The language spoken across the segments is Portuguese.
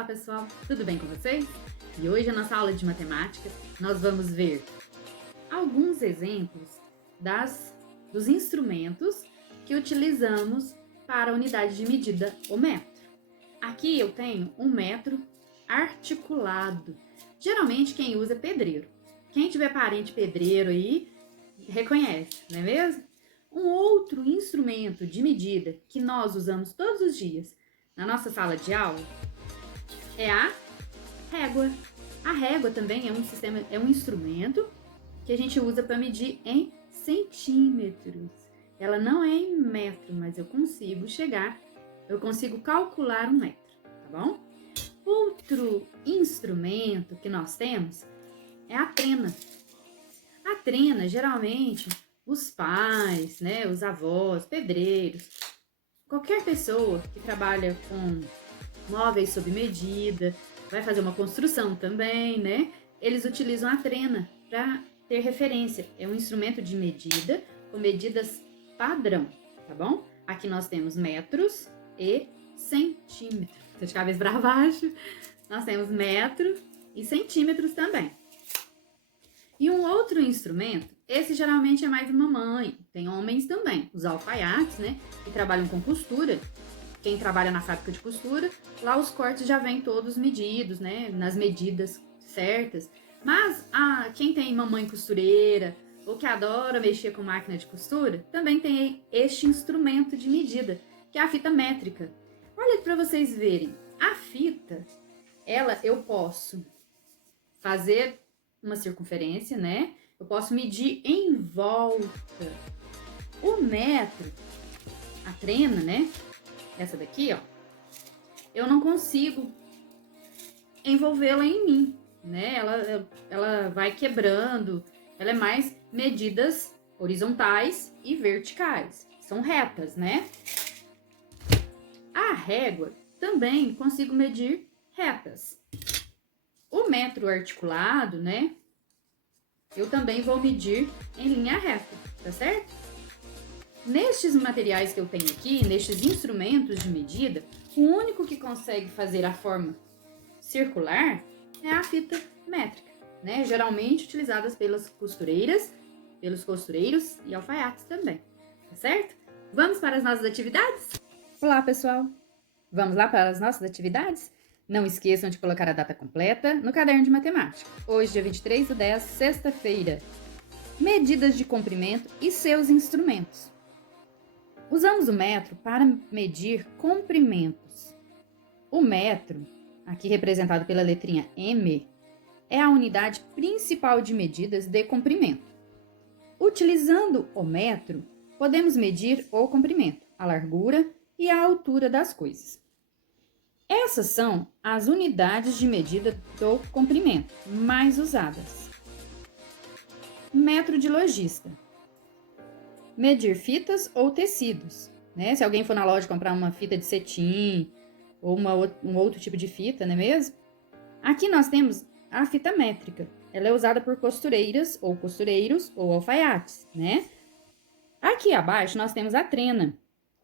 Olá pessoal, tudo bem com vocês? E hoje na nossa aula de matemática nós vamos ver alguns exemplos dos instrumentos que utilizamos para a unidade de medida, o metro. Aqui eu tenho um metro articulado. Geralmente quem usa é pedreiro. Quem tiver parente pedreiro aí, reconhece, não é mesmo? Um outro instrumento de medida que nós usamos todos os dias na nossa sala de aula é a régua. A régua também é um instrumento que a gente usa para medir em centímetros. Ela não é em metro, mas eu consigo calcular um metro, tá bom? Outro instrumento que nós temos é a trena. A trena, geralmente, os pais, né, os avós, pedreiros, qualquer pessoa que trabalha com móveis sob medida, vai fazer uma construção também, né? Eles utilizam a trena para ter referência. É um instrumento de medida com medidas padrão, tá bom? Aqui nós temos metros e centímetros. Tô de cabeça para baixo. Nós temos metro e centímetros também. E um outro instrumento, esse geralmente é mais uma mãe, tem homens também, os alfaiates, né, que trabalham com costura. Quem trabalha na fábrica de costura, lá os cortes já vêm todos medidos, né, nas medidas certas. Mas quem tem mamãe costureira ou que adora mexer com máquina de costura, também tem este instrumento de medida, que é a fita métrica. Olha para vocês verem, a fita, eu posso fazer uma circunferência, né? Eu posso medir em volta. O metro, a trena, né? Essa daqui, ó, eu não consigo envolvê-la em mim, né? Ela vai quebrando, ela é mais medidas horizontais e verticais, são retas, né? A régua também consigo medir retas. O metro articulado, né? Eu também vou medir em linha reta, tá certo? Nestes materiais que eu tenho aqui, nestes instrumentos de medida, o único que consegue fazer a forma circular é a fita métrica, né? Geralmente utilizadas pelas costureiras, pelos costureiros e alfaiates também, tá certo? Vamos para as nossas atividades? Olá, pessoal! Vamos lá para as nossas atividades? Não esqueçam de colocar a data completa no caderno de matemática. Hoje, dia 23/10, sexta-feira. Medidas de comprimento e seus instrumentos. Usamos o metro para medir comprimentos. O metro, aqui representado pela letrinha M, é a unidade principal de medidas de comprimento. Utilizando o metro, podemos medir o comprimento, a largura e a altura das coisas. Essas são as unidades de medida do comprimento mais usadas. Metro de lojista. Medir fitas ou tecidos, né? Se alguém for na loja comprar uma fita de cetim ou um outro tipo de fita, não é mesmo? Aqui nós temos a fita métrica. Ela é usada por costureiras ou costureiros ou alfaiates, né? Aqui abaixo nós temos a trena,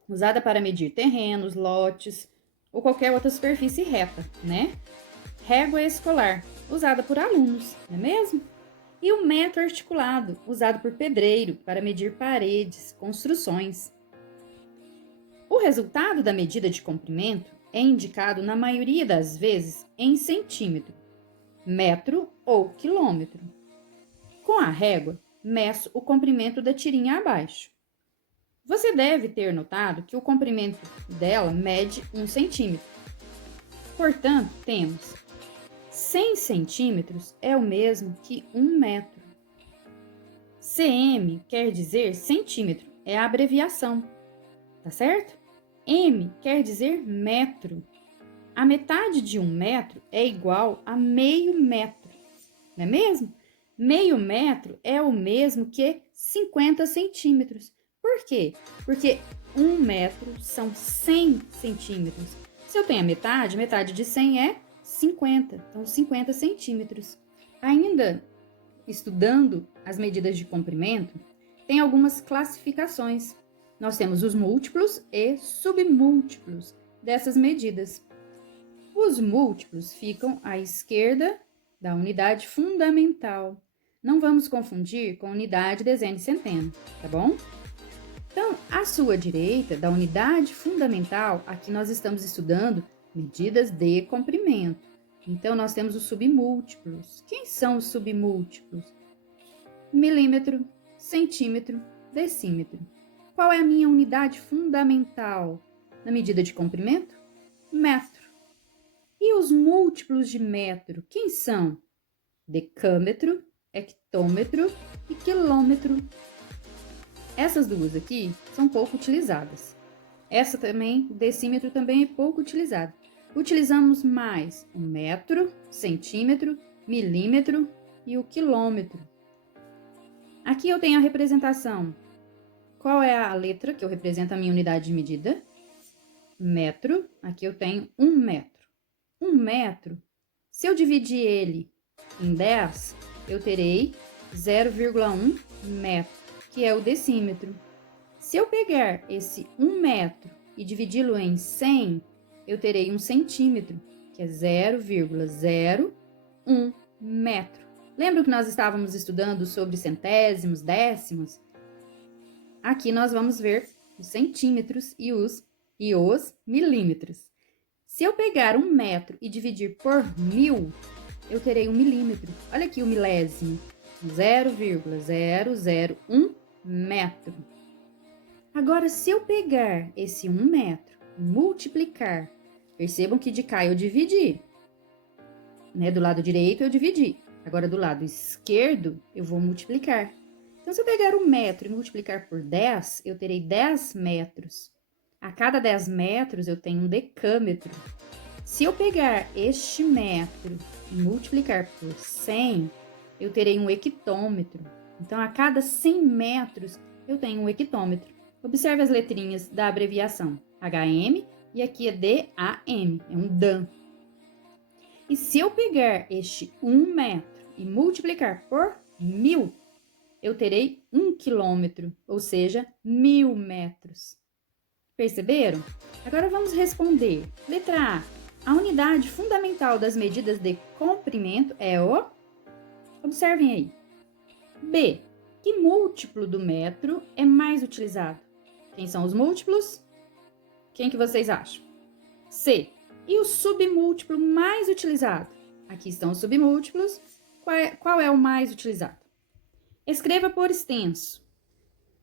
usada para medir terrenos, lotes ou qualquer outra superfície reta, né? Régua escolar, usada por alunos, não é mesmo? E o metro articulado, usado por pedreiro para medir paredes, construções. O resultado da medida de comprimento é indicado na maioria das vezes em centímetro, metro ou quilômetro. Com a régua, meço o comprimento da tirinha abaixo. Você deve ter notado que o comprimento dela mede 1 centímetro. Portanto, temos 100 centímetros é o mesmo que 1 metro. cm quer dizer centímetro, é a abreviação, tá certo? M quer dizer metro. A metade de 1 metro é igual a meio metro, não é mesmo? Meio metro é o mesmo que 50 centímetros. Por quê? Porque 1 metro são 100 centímetros. Se eu tenho a metade de 100 é 50, então 50 centímetros. Ainda estudando as medidas de comprimento, tem algumas classificações. Nós temos os múltiplos e submúltiplos dessas medidas. Os múltiplos ficam à esquerda da unidade fundamental. Não vamos confundir com unidade, dezena e centena, tá bom? Então, à sua direita, da unidade fundamental, aqui nós estamos estudando medidas de comprimento. Então, nós temos os submúltiplos. Quem são os submúltiplos? Milímetro, centímetro, decímetro. Qual é a minha unidade fundamental na medida de comprimento? Metro. E os múltiplos de metro, quem são? Decâmetro, hectômetro e quilômetro. Essas duas aqui são pouco utilizadas. Essa também, o decímetro, também é pouco utilizado. Utilizamos mais o metro, centímetro, milímetro e o quilômetro. Aqui eu tenho a representação. Qual é a letra que eu represento a minha unidade de medida? Metro. Aqui eu tenho 1 metro. 1 metro, se eu dividir ele em 10, eu terei 0,1 metro, que é o decímetro. Se eu pegar esse 1 metro e dividi-lo em 100, eu terei 1 centímetro, que é 0,01 metro. Lembra que nós estávamos estudando sobre centésimos, décimos? Aqui nós vamos ver os centímetros e os milímetros. Se eu pegar 1 metro e dividir por 1000, eu terei 1 milímetro. Olha aqui o milésimo, 0,001 metro. Agora, se eu pegar esse 1 metro e multiplicar, percebam que de cá eu dividi, né? Do lado direito eu dividi. Agora, do lado esquerdo, eu vou multiplicar. Então, se eu pegar 1 metro e multiplicar por 10, eu terei 10 metros. A cada 10 metros, eu tenho um decâmetro. Se eu pegar este metro e multiplicar por 100, eu terei um hectômetro. Então, a cada 100 metros, eu tenho um hectômetro. Observe as letrinhas da abreviação HM e aqui é DAM, é um DAM. E se eu pegar este 1 metro e multiplicar por 1000, eu terei 1 quilômetro, ou seja, 1000 metros. Perceberam? Agora vamos responder. Letra A. A unidade fundamental das medidas de comprimento é o... Observem aí. B. Que múltiplo do metro é mais utilizado? Quem são os múltiplos? Quem que vocês acham? C. E o submúltiplo mais utilizado? Aqui estão os submúltiplos. Qual é o mais utilizado? Escreva por extenso.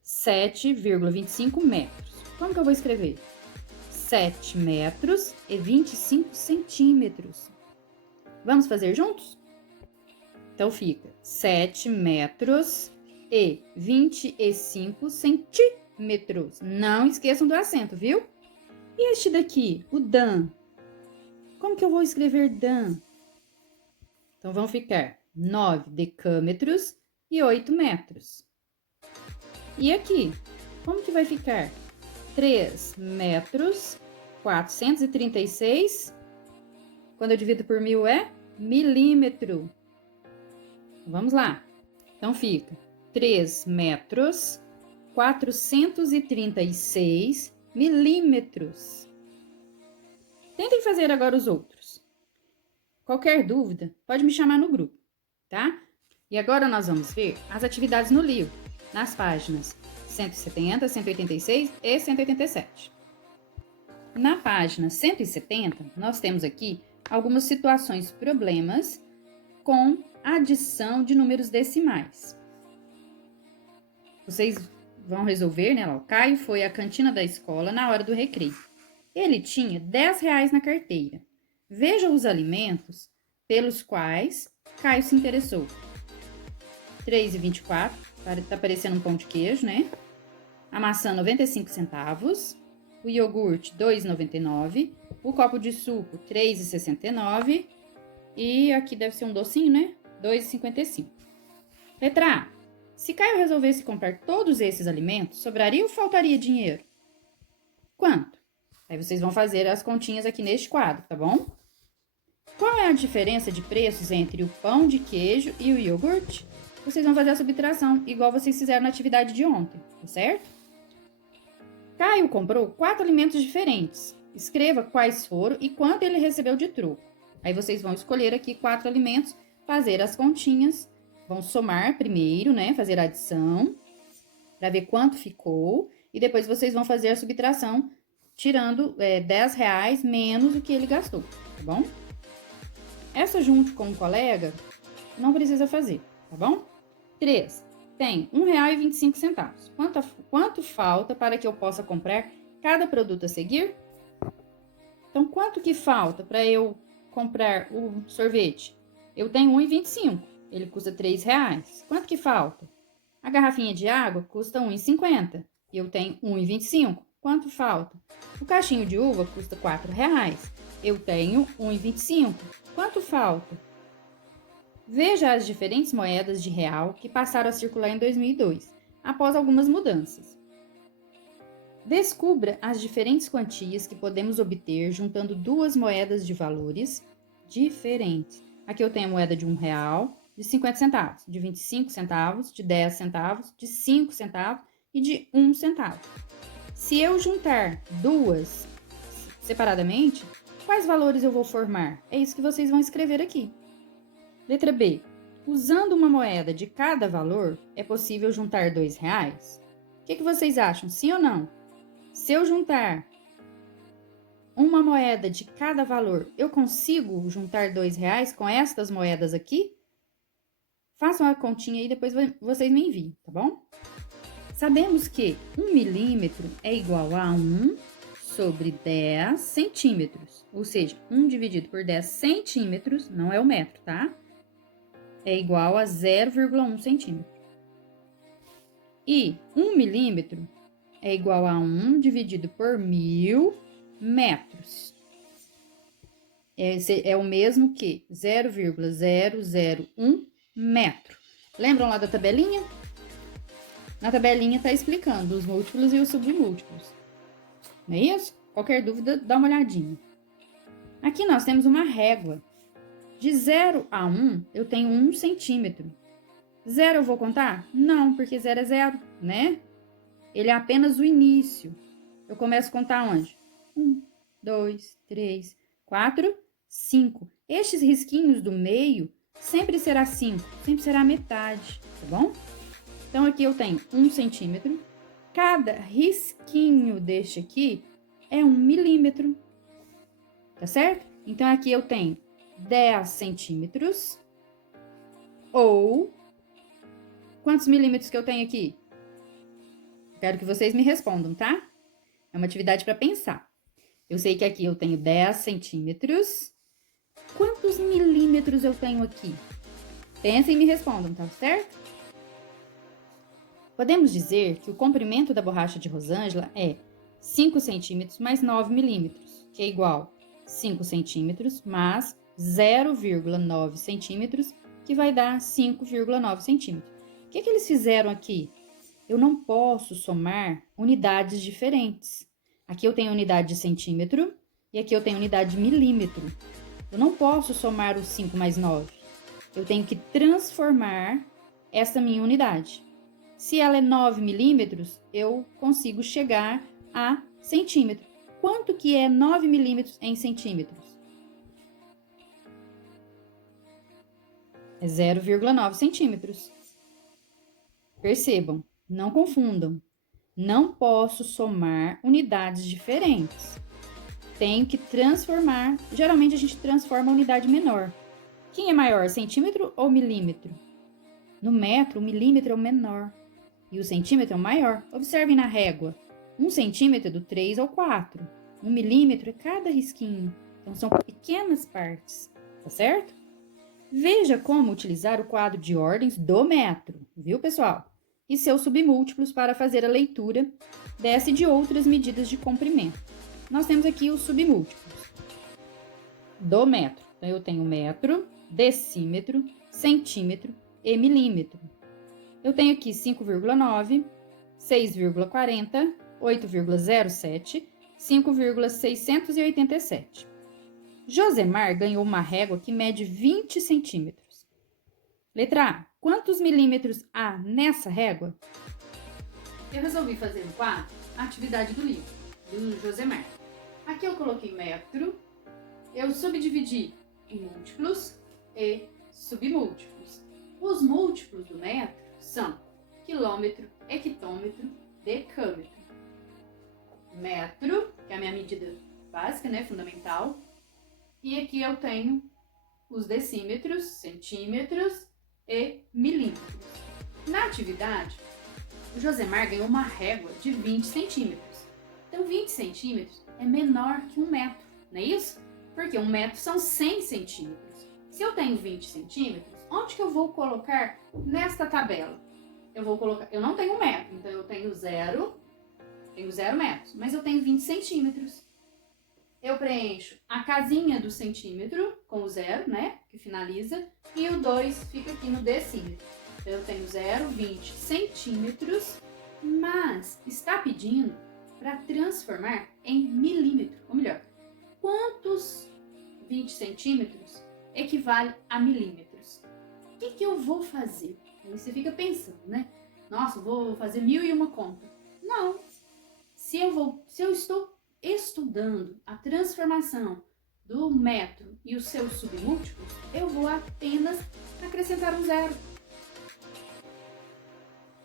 7,25 metros. Como que eu vou escrever? 7 metros e 25 centímetros. Vamos fazer juntos? Então, fica 7 metros e 25 centímetros. Não esqueçam do acento, viu? E este daqui, o DAM? Como que eu vou escrever DAM? Então, vão ficar 9 decâmetros e 8 metros. E aqui, como que vai ficar? 3 metros, 436, quando eu divido por 1000 é milímetro. Vamos lá. Então, fica 3 metros, 436 milímetros. Tentem fazer agora os outros. Qualquer dúvida, pode me chamar no grupo, tá? E agora nós vamos ver as atividades no livro, nas páginas 170, 186 e 187. Na página 170, nós temos aqui algumas situações, problemas com adição de números decimais. Vocês vão resolver, né? O Caio foi à cantina da escola na hora do recreio. Ele tinha R$10 na carteira. Veja os alimentos pelos quais Caio se interessou. 3,24, tá parecendo um pão de queijo, né? A maçã, 95 centavos. O iogurte, 2,99. O copo de suco, 3,69. E aqui deve ser um docinho, né? 2,55. Letra A. Se Caio resolvesse comprar todos esses alimentos, sobraria ou faltaria dinheiro? Quanto? Aí vocês vão fazer as continhas aqui neste quadro, tá bom? Qual é a diferença de preços entre o pão de queijo e o iogurte? Vocês vão fazer a subtração, igual vocês fizeram na atividade de ontem, tá certo? Caio comprou 4 alimentos diferentes. Escreva quais foram e quanto ele recebeu de troco. Aí vocês vão escolher aqui 4 alimentos, fazer as continhas, vão somar primeiro, né? Fazer a adição, para ver quanto ficou, e depois vocês vão fazer a subtração, tirando R$10 menos o que ele gastou, tá bom? Essa junto com o colega, não precisa fazer, tá bom? 3. Tem R$1,25. Quanto falta para que eu possa comprar cada produto a seguir? Então, quanto que falta para eu comprar o sorvete? Eu tenho R$1,25. Ele custa R$3. Quanto que falta? A garrafinha de água custa R$1,50. E eu tenho R$1,25. Quanto falta? O cachinho de uva custa R$4. Eu tenho R$1,25. Quanto falta? Veja as diferentes moedas de real que passaram a circular em 2002, após algumas mudanças. Descubra as diferentes quantias que podemos obter juntando duas moedas de valores diferentes. Aqui eu tenho a moeda de R$1, de 50 centavos, de 25 centavos, de 10 centavos, de 5 centavos e de 1 centavo. Se eu juntar duas separadamente, quais valores eu vou formar? É isso que vocês vão escrever aqui. Letra B. Usando uma moeda de cada valor, é possível juntar R$2? O que vocês acham? Sim ou não? Se eu juntar uma moeda de cada valor, eu consigo juntar R$2 com estas moedas aqui? Façam a continha aí e depois vocês me enviem, tá bom? Sabemos que 1 milímetro é igual a 1 sobre 10 centímetros. Ou seja, 1 dividido por 10 centímetros, não é o metro, tá? É igual a 0,1 centímetro. E 1 milímetro é igual a 1 dividido por 1000 metros. Esse é o mesmo que 0,001 metro. Lembram lá da tabelinha? Na tabelinha está explicando os múltiplos e os submúltiplos. Não é isso? Qualquer dúvida, dá uma olhadinha. Aqui nós temos uma régua. De 0 a 1, eu tenho 1 centímetro. 0 eu vou contar? Não, porque 0 é 0, né? Ele é apenas o início. Eu começo a contar onde? 1, 2, 3, 4, 5. Estes risquinhos do meio sempre será 5, sempre será metade, tá bom? Então, aqui eu tenho 1 centímetro. Cada risquinho deste aqui é 1 milímetro, tá certo? Então, aqui eu tenho 10 centímetros. Ou, quantos milímetros que eu tenho aqui? Quero que vocês me respondam, tá? É uma atividade para pensar. Eu sei que aqui eu tenho 10 centímetros. Quantos milímetros eu tenho aqui? Pensem e me respondam, tá certo? Podemos dizer que o comprimento da borracha de Rosângela é 5 centímetros mais 9 milímetros, que é igual a 5 centímetros mais 0,9 centímetros, que vai dar 5,9 centímetros. O que eles fizeram aqui? Eu não posso somar unidades diferentes. Aqui eu tenho unidade de centímetro e aqui eu tenho unidade de milímetro. Eu não posso somar os 5 mais 9. Eu tenho que transformar essa minha unidade. Se ela é 9 milímetros, eu consigo chegar a centímetro. Quanto que é 9 milímetros em centímetros? É 0,9 centímetros. Percebam, não confundam. Não posso somar unidades diferentes. Tenho que transformar. Geralmente a gente transforma a unidade menor. Quem é maior, centímetro ou milímetro? No metro, o milímetro é o menor e o centímetro é o maior. Observem na régua. 1 centímetro é do 3 ao 4. 1 milímetro é cada risquinho. Então, são pequenas partes, tá certo? Veja como utilizar o quadro de ordens do metro, viu, pessoal? E seus submúltiplos para fazer a leitura dessa e de outras medidas de comprimento. Nós temos aqui os submúltiplos do metro. Então, eu tenho metro, decímetro, centímetro e milímetro. Eu tenho aqui 5,9, 6,40, 8,07, 5,687. Josemar ganhou uma régua que mede 20 centímetros. Letra A. Quantos milímetros há nessa régua? Eu resolvi fazer no quadro a atividade do livro, do Josemar. Aqui eu coloquei metro, eu subdividi em múltiplos e submúltiplos. Os múltiplos do metro são quilômetro, hectômetro, decâmetro. Metro, que é a minha medida básica, né, fundamental. E aqui eu tenho os decímetros, centímetros e milímetros. Na atividade, o Josemar ganhou uma régua de 20 centímetros. Então, 20 centímetros é menor que 1 metro, não é isso? Porque 1 metro são 100 centímetros. Se eu tenho 20 centímetros, onde que eu vou colocar nesta tabela? Eu não tenho 1 metro, então eu tenho 0 metros, mas eu tenho 20 centímetros. Eu preencho a casinha do centímetro com o 0, né, que finaliza, e o 2 fica aqui no decímetro. Então, eu tenho 0,20 centímetros, mas está pedindo para transformar em milímetro, ou melhor, quantos 20 centímetros equivale a milímetros? O que eu vou fazer? Aí você fica pensando, né? Nossa, vou fazer 1001 conta. Não. Se eu estou estudando a transformação do metro e os seus submúltiplos, eu vou apenas acrescentar um 0.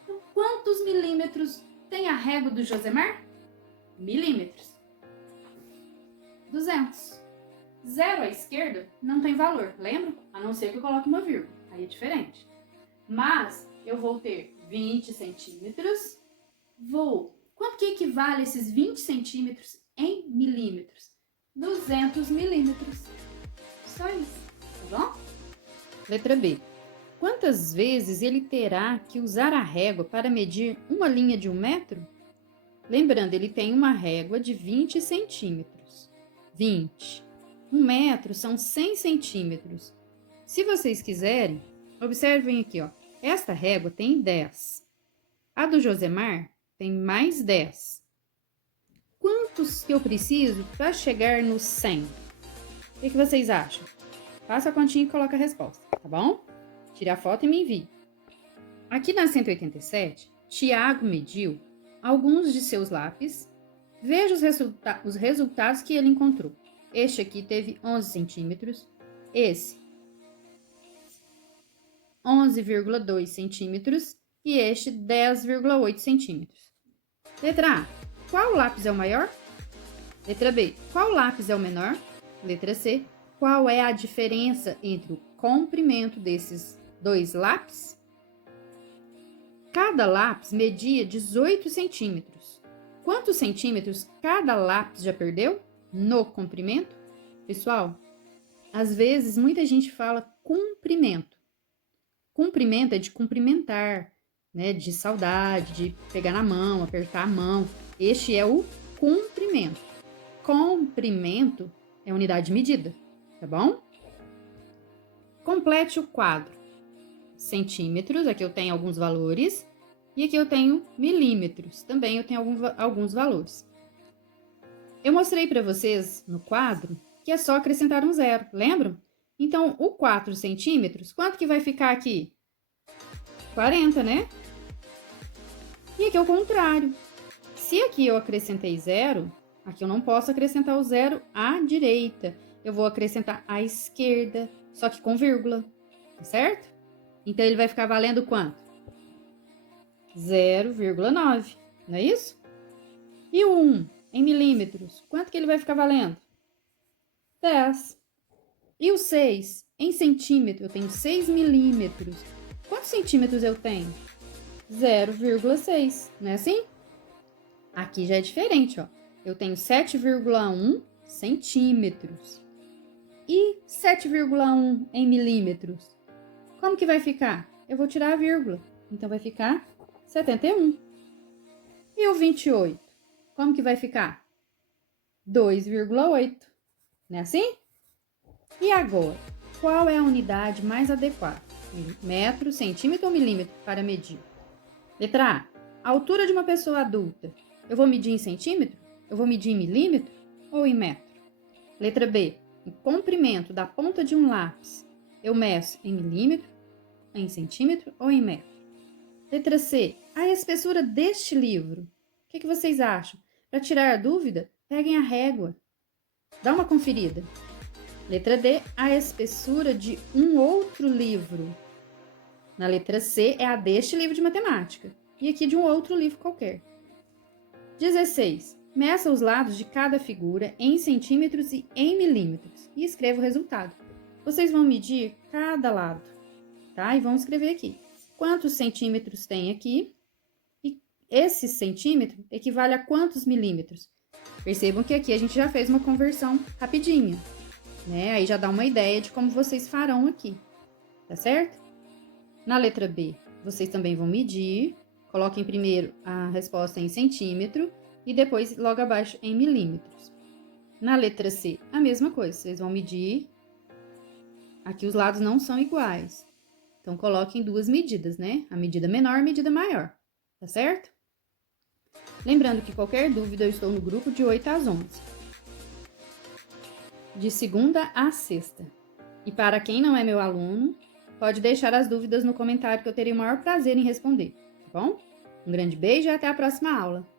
Então, quantos milímetros tem a régua do Josemar? Milímetros. 200. 0 à esquerda não tem valor, lembra? A não ser que eu coloque uma vírgula, aí é diferente. Mas eu vou ter 20 centímetros, Quanto que equivale esses 20 centímetros em milímetros? 200 milímetros. Só isso, tá bom? Letra B. Quantas vezes ele terá que usar a régua para medir uma linha de 1 metro? Lembrando, ele tem uma régua de 20 centímetros. 20. 1 metro são 100 centímetros. Se vocês quiserem, observem aqui, ó. Esta régua tem 10. A do Josemar tem mais 10. Quantos que eu preciso para chegar no 100? O que vocês acham? Faça a continha e coloca a resposta, tá bom? Tire a foto e me envie. Aqui na 187, Tiago mediu alguns de seus lápis. Veja os resultados que ele encontrou. Este aqui teve 11 centímetros. Esse, 11,2 centímetros. E este, 10,8 centímetros. Letra A. Qual lápis é o maior? Letra B. Qual lápis é o menor? Letra C. Qual é a diferença entre o comprimento desses dois lápis? Cada lápis media 18 centímetros. Quantos centímetros cada lápis já perdeu no comprimento? Pessoal, às vezes muita gente fala comprimento. Comprimento é de cumprimentar, né? De saudade, de pegar na mão, apertar a mão. Este é o comprimento. Comprimento é unidade de medida, tá bom? Complete o quadro. Centímetros, aqui eu tenho alguns valores. E aqui eu tenho milímetros, também eu tenho alguns valores. Eu mostrei para vocês no quadro que é só acrescentar um 0, lembram? Então, o 4 centímetros, quanto que vai ficar aqui? 40, né? E aqui é o contrário. Se aqui eu acrescentei 0, aqui eu não posso acrescentar o 0 à direita. Eu vou acrescentar à esquerda, só que com vírgula, tá certo? Então, ele vai ficar valendo quanto? 0,9, não é isso? E o 1 em milímetros, quanto que ele vai ficar valendo? 10. E o 6 em centímetro, eu tenho 6 milímetros. Quantos centímetros eu tenho? 0,6, não é assim? Aqui já é diferente, ó. Eu tenho 7,1 centímetros. E 7,1 em milímetros? Como que vai ficar? Eu vou tirar a vírgula. Então, vai ficar 71. E o 28? Como que vai ficar? 2,8. Não é assim? E agora, qual é a unidade mais adequada? Metro, centímetro ou milímetro para medir? Letra A. A altura de uma pessoa adulta. Eu vou medir em centímetro? Eu vou medir em milímetro ou em metro? Letra B. O comprimento da ponta de um lápis. Eu meço em milímetro, em centímetro ou em metro? Letra C. A espessura deste livro. O que vocês acham? Para tirar a dúvida, peguem a régua Dá uma conferida. Letra D, a espessura de um outro livro. Na letra C, é a deste livro de matemática. E aqui de um outro livro qualquer. 16. Meça os lados de cada figura em centímetros e em milímetros. E escreva o resultado. Vocês vão medir cada lado, tá? E vão escrever aqui. Quantos centímetros tem aqui? E esse centímetro equivale a quantos milímetros? Percebam que aqui a gente já fez uma conversão rapidinha, né? Aí já dá uma ideia de como vocês farão aqui, tá certo? Na letra B, vocês também vão medir. Coloquem primeiro a resposta em centímetro e depois logo abaixo em milímetros. Na letra C, a mesma coisa, vocês vão medir. Aqui os lados não são iguais. Então, coloquem duas medidas, né? A medida menor e a medida maior, tá certo? Lembrando que qualquer dúvida, eu estou no grupo de 8 às 11. De segunda a sexta. E para quem não é meu aluno, pode deixar as dúvidas no comentário que eu terei o maior prazer em responder, tá bom? Um grande beijo e até a próxima aula!